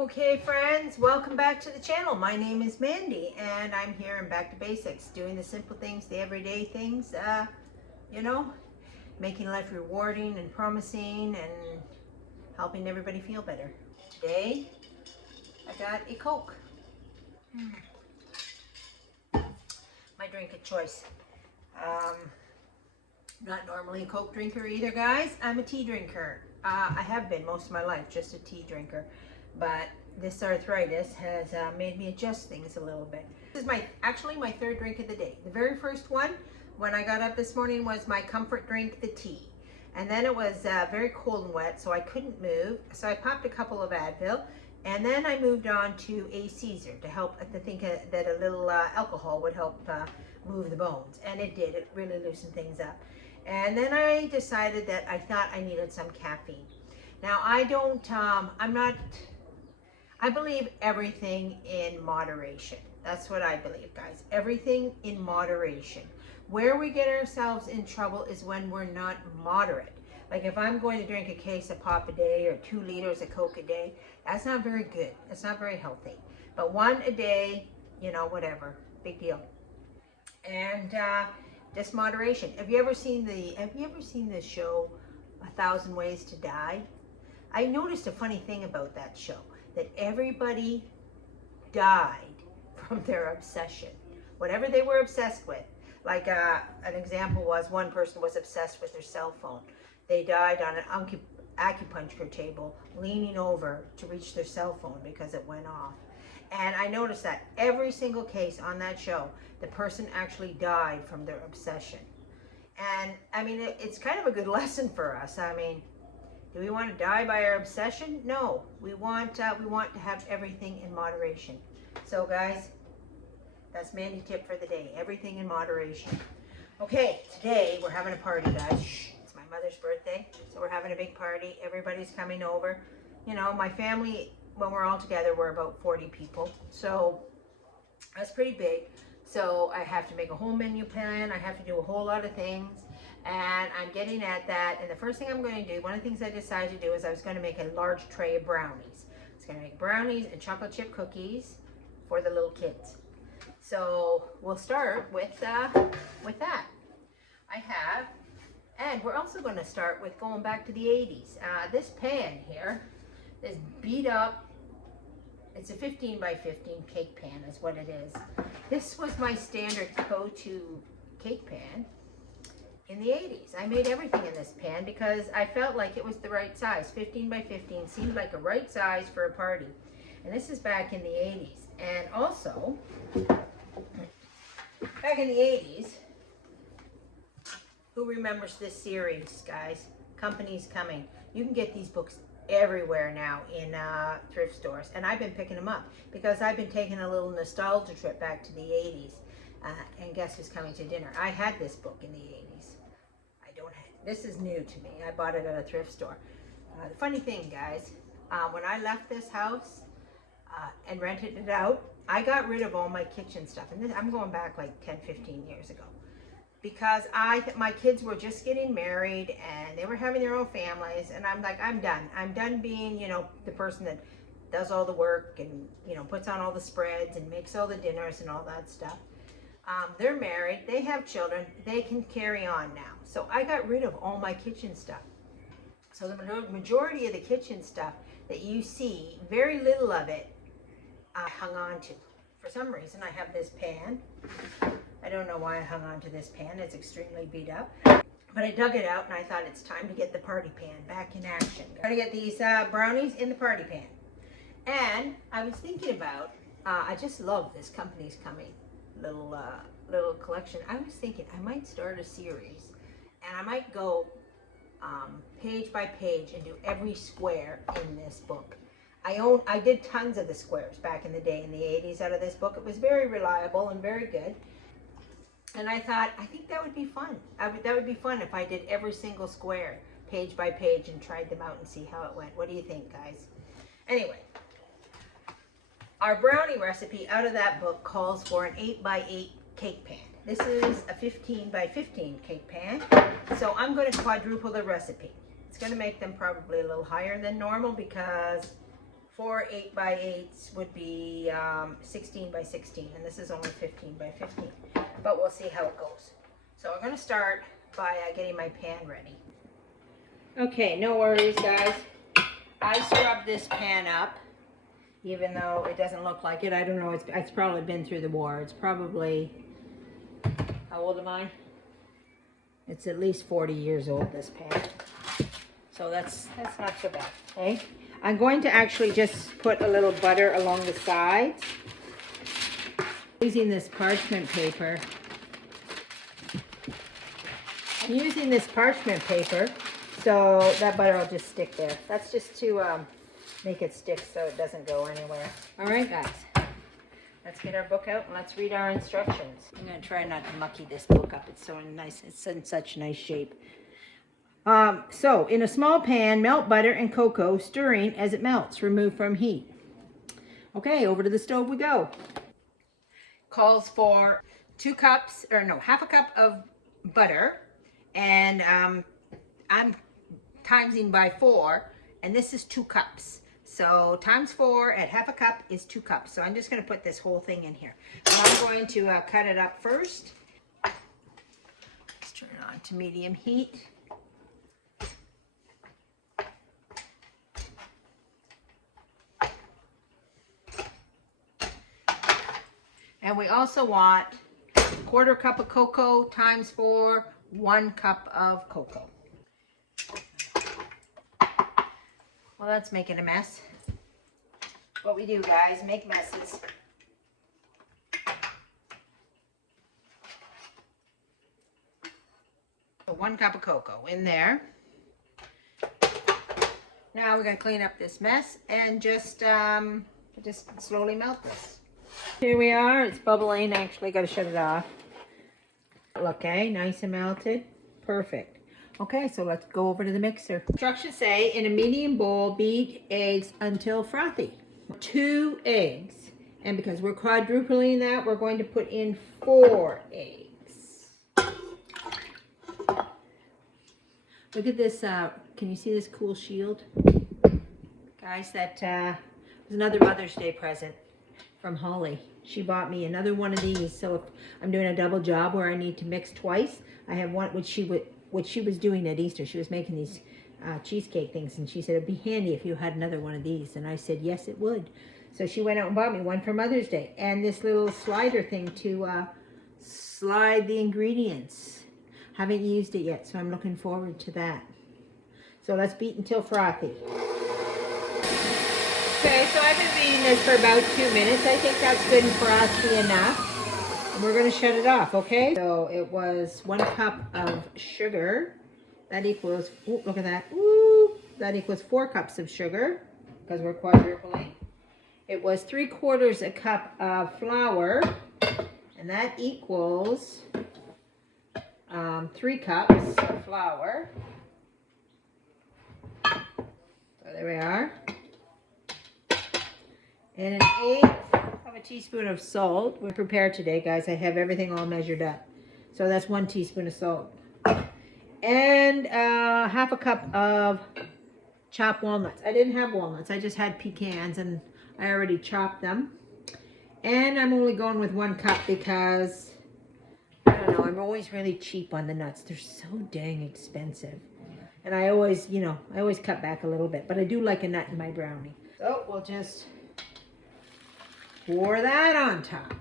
Okay friends, welcome back to the channel. My name is Mandy and I'm here and back to basics, doing the simple things, the everyday things, making life rewarding and promising and helping everybody feel better. Today, I got a Coke. My drink of choice. Not normally a Coke drinker either, guys. I'm a tea drinker. I have been most of my life, just a tea drinker. But this arthritis has made me adjust things a little bit. This is actually my third drink of the day. The very first one, when I got up this morning, was my comfort drink, the tea. And then it was very cold and wet, so I couldn't move. So I popped a couple of Advil. And then I moved on to a Caesar to help, I think that a little alcohol would help move the bones. And it did, it really loosened things up. And then I decided that I thought I needed some caffeine. Now I believe everything in moderation. That's what I believe, guys. Everything in moderation. Where we get ourselves in trouble is when we're not moderate. Like if I'm going to drink a case of pop a day or 2 liters of Coke a day, that's not very good. It's not very healthy. But 1 a day, whatever, big deal. And just moderation. Have you ever seen the show 1,000 Ways to Die? I noticed a funny thing about that show, that everybody died from their obsession. Whatever they were obsessed with. Like an example was, one person was obsessed with their cell phone. They died on an acupuncture table, leaning over to reach their cell phone because it went off. And I noticed that every single case on that show, the person actually died from their obsession. And I mean, it's kind of a good lesson for us. I mean, do we want to die by our obsession? No, we want to have everything in moderation. So guys, that's Mandy tip for the day. Everything in moderation. Okay, today we're having a party, guys. Shh, it's my mother's birthday, so we're having a big party. Everybody's coming over. My family, when we're all together, we're about 40 people. So that's pretty big. So I have to make a whole menu plan. I have to do a whole lot of things. And I'm getting at that. And the first thing I'm going to do, one of the things I decided to do is I was going to make a large tray of brownies. I was going to make brownies and chocolate chip cookies for the little kids. So we'll start with that. And we're also going to start with going back to the 80s. This pan here, this beat up, it's a 15 by 15 cake pan is what it is. This was my standard go-to cake pan in the 80s. I made everything in this pan because I felt like it was the right size. 15 by 15 seemed like a right size for a party. And this is back in the 80s. And also, back in the 80s, who remembers this series, guys? Company's Coming. You can get these books everywhere now in thrift stores. And I've been picking them up because I've been taking a little nostalgia trip back to the 80s. And guess who's coming to dinner? I had this book in the 80s. This is new to me. I bought it at a thrift store. The funny thing, guys, when I left this house and rented it out, I got rid of all my kitchen stuff. And I'm going back like 10, 15 years ago. Because my kids were just getting married and they were having their own families. And I'm like, I'm done. I'm done being, the person that does all the work and, puts on all the spreads and makes all the dinners and all that stuff. They're married, they have children, they can carry on now. So I got rid of all my kitchen stuff. So the majority of the kitchen stuff that you see, very little of it, I hung on to. For some reason, I have this pan. I don't know why I hung on to this pan. It's extremely beat up. But I dug it out and I thought it's time to get the party pan back in action. I'm gonna get these brownies in the party pan. And I was thinking about, I just love this Company's Coming little collection. I was thinking I might start a series and I might go page by page and do every square in this book. I did tons of the squares back in the day in the 80s out of this book. It was very reliable and very good. And I thought, I think that would be fun. That would be fun if I did every single square page by page and tried them out and see how it went. What do you think, guys? Anyway, our brownie recipe out of that book calls for an 8 by 8 cake pan. This is a 15 by 15 cake pan. So I'm going to quadruple the recipe. It's going to make them probably a little higher than normal because 4 8x8s would be 16 by 16, and this is only 15 by 15. But we'll see how it goes. So we're going to start by getting my pan ready. Okay, no worries, guys. I scrubbed this pan up, even though it doesn't look like it. I don't know. It's probably been through the war. It's probably, how old am I? It's at least 40 years old, this pan. So that's not so bad. Okay. I'm going to actually just put a little butter along the sides. Using this parchment paper. I'm using this parchment paper so that butter will just stick there. That's just to make it stick so it doesn't go anywhere. All right, guys. Let's get our book out and let's read our instructions. I'm going to try not to mucky this book up. It's so nice. It's in such nice shape. So, in a small pan, melt butter and cocoa, stirring as it melts. Remove from heat. Okay, over to the stove we go. Calls for half a cup of butter, and I'm timesing by 4, and this is 2 cups. So times 4 at half a cup is 2 cups. So I'm just going to put this whole thing in here. I'm going to cut it up first. Let's turn it on to medium heat. And we also want 1/4 cup of cocoa times 4, 1 cup of cocoa. Well, that's making a mess. What we do, guys, make messes. So 1 cup of cocoa in there. Now we're going to clean up this mess and just slowly melt this. Here we are. It's bubbling. Actually, got to shut it off. Okay, nice and melted. Perfect. Okay, so let's go over to the mixer. Instructions say, in a medium bowl, beat eggs until frothy. 2 eggs. And because we're quadrupling that, we're going to put in 4 eggs. Look at this. Can you see this cool shield? Guys, that was another Mother's Day present from Holly. She bought me another one of these, so if I'm doing a double job where I need to mix twice, I have one which she was doing at Easter. She was making these cheesecake things, and she said it'd be handy if you had another one of these, and I said yes, it would. So she went out and bought me one for Mother's Day, and this little slider thing to slide the ingredients. Haven't used it yet, so I'm looking forward to that. So let's beat until frothy. Okay, so I've been beating this for about 2 minutes. I think that's good and frosty enough. And we're going to shut it off, okay? So it was 1 cup of sugar. That equals, ooh, look at that. Ooh, that equals 4 cups of sugar because we're quadrupling. It was 3/4 a cup of flour, and that equals 3 cups of flour. So there we are. And 1/8 of a teaspoon of salt. We're prepared today, guys. I have everything all measured up. So that's 1 teaspoon of salt. And half a cup of chopped walnuts. I didn't have walnuts. I just had pecans, and I already chopped them. And I'm only going with 1 cup because, I don't know, I'm always really cheap on the nuts. They're so dang expensive. And I always, I always cut back a little bit. But I do like a nut in my brownie. So we'll just pour that on top.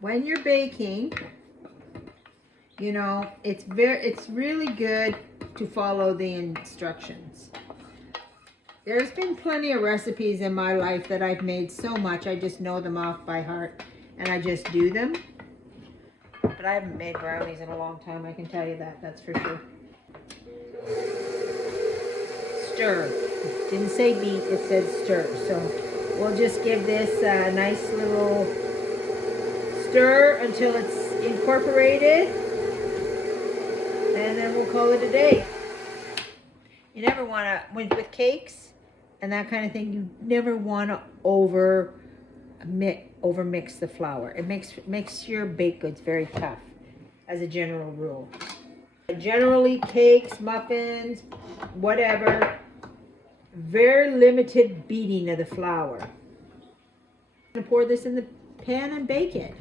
When you're baking, it's really good to follow the instructions. There's been plenty of recipes in my life that I've made so much I just know them off by heart and I just do them. But I haven't made brownies in a long time, I can tell you that, that's for sure. Stir. It didn't say beat, it said stir. So we'll just give this a nice little stir until it's incorporated. And then we'll call it a day. You never want to, with cakes and that kind of thing, you never want to over mix the flour. It makes your baked goods very tough, as a general rule. Generally, cakes, muffins, whatever, Very limited beating of the flour. I'm going to pour this in the pan and bake it.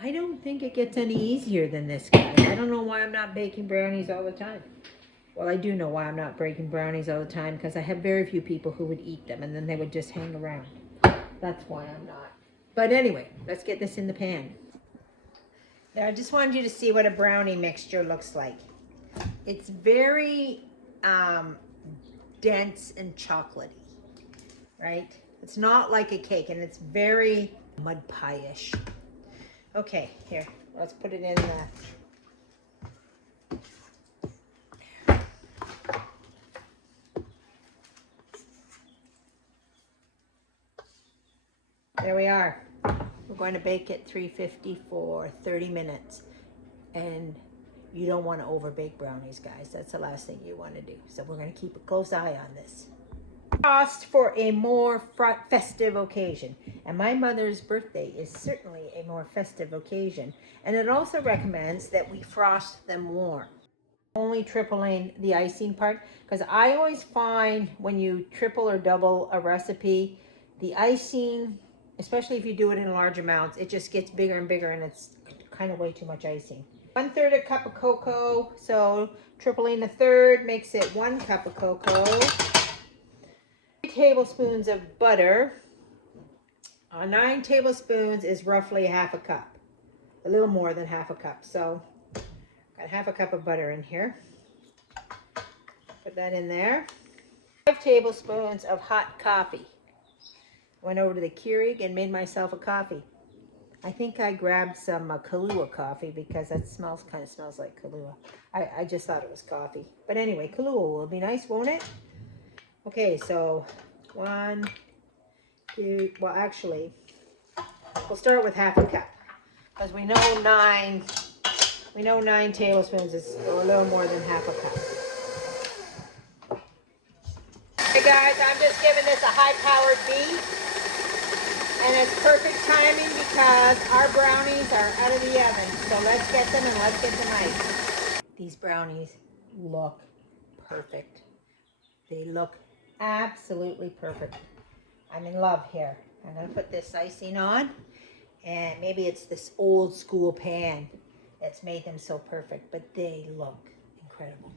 I don't think it gets any easier than this, guys. I don't know why I'm not baking brownies all the time. Well, I do know why I'm not baking brownies all the time, because I have very few people who would eat them and then they would just hang around. That's why I'm not. But anyway, let's get this in the pan. Now, I just wanted you to see what a brownie mixture looks like. It's very dense and chocolatey, right? It's not like a cake, and it's very mud pie-ish. Okay, here, let's put it in the... There we are. We're going to bake at 350 for 30 minutes. And you don't want to overbake brownies, guys. That's the last thing you want to do. So we're going to keep a close eye on this. Frost for a more festive occasion. And my mother's birthday is certainly a more festive occasion. And it also recommends that we frost them warm. Only tripling the icing part, because I always find when you triple or double a recipe, the icing, especially if you do it in large amounts, it just gets bigger and bigger, and it's kind of way too much icing. 1/3 a cup of cocoa, so tripling a third makes it 1 cup of cocoa. 3 tablespoons of butter. 9 tablespoons is roughly ½ a cup, a little more than ½ a cup. So got ½ a cup of butter in here. Put that in there. 5 tablespoons of hot coffee. Went over to the Keurig and made myself a coffee. I think I grabbed some Kahlua coffee because that kind of smells like Kahlua. I just thought it was coffee. But anyway, Kahlua will be nice, won't it? Okay, so 1, 2, well actually, we'll start with ½ a cup. Because we know 9 tablespoons is a little more than ½ a cup. Hey guys, I'm just giving this a high-powered beat. And it's perfect timing because our brownies are out of the oven. So let's get them and let's get them ice. These brownies look perfect. They look absolutely perfect. I'm in love here. I'm going to put this icing on. And maybe it's this old school pan that's made them so perfect. But they look incredible.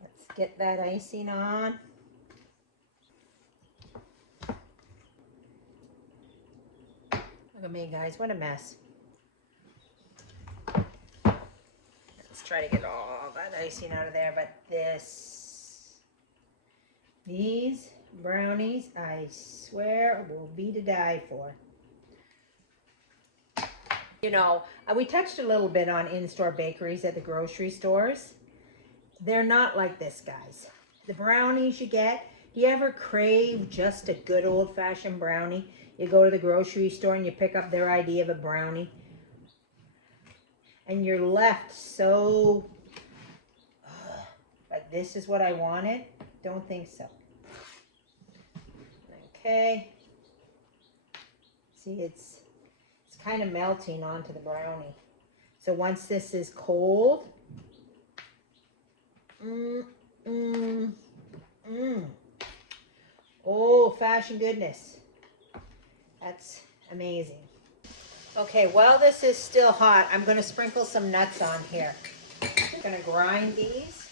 Let's get that icing on. Look at me, guys. What a mess. Let's try to get all that icing out of there. But these brownies, I swear, will be to die for. You know, we touched a little bit on in-store bakeries at the grocery stores. They're not like this, guys. The brownies you get, do you ever crave just a good old-fashioned brownie? You go to the grocery store and you pick up their idea of a brownie. And you're left so, like, this is what I wanted? Don't think so. Okay. See, it's kind of melting onto the brownie. So once this is cold, old-fashioned goodness. That's amazing. Okay, while this is still hot, I'm going to sprinkle some nuts on here. I'm going to grind these.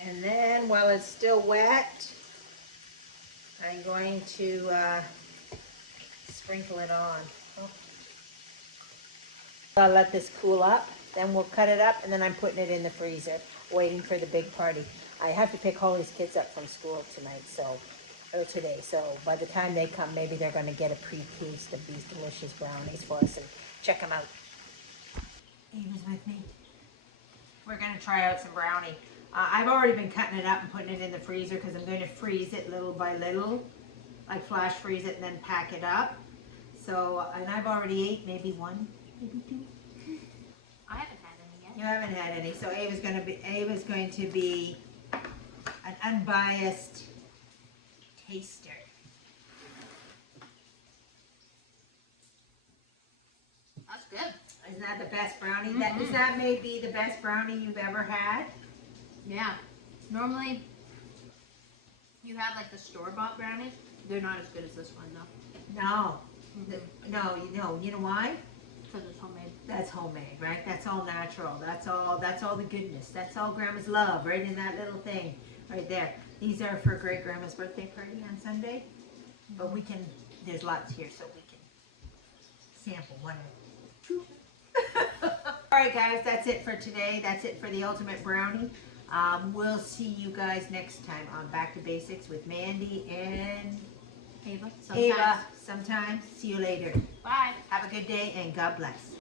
And then while it's still wet, I'm going to sprinkle it on. I'll let this cool up, then we'll cut it up, and then I'm putting it in the freezer, waiting for the big party. I have to pick Holly's kids up from school tonight, or today, so by the time they come, maybe they're going to get a pre-taste of these delicious brownies for us and check them out. Ava's with me. We're going to try out some brownie. I've already been cutting it up and putting it in the freezer because I'm going to freeze it little by little, like flash freeze it and then pack it up. So, and I've already ate maybe 1, maybe 2. I haven't had any yet. You haven't had any, so Ava's going to be an unbiased taster. That's good. Isn't that the best brownie? Does that maybe the best brownie you've ever had? Yeah. Normally, you have like the store-bought brownies. They're not as good as this one though. No. No, you know why? Because it's homemade. That's homemade, right? That's all natural. That's all the goodness. That's all Grandma's love, right in that little thing, right there. These are for Great Grandma's birthday party on Sunday, but we can. There's lots here, so we can sample one of two. All right, guys, that's it for today. That's it for the ultimate brownie. We'll see you guys next time on Back to Basics with Mandy and Ava. Ava. Sometime. See you later. Bye. Have a good day and God bless.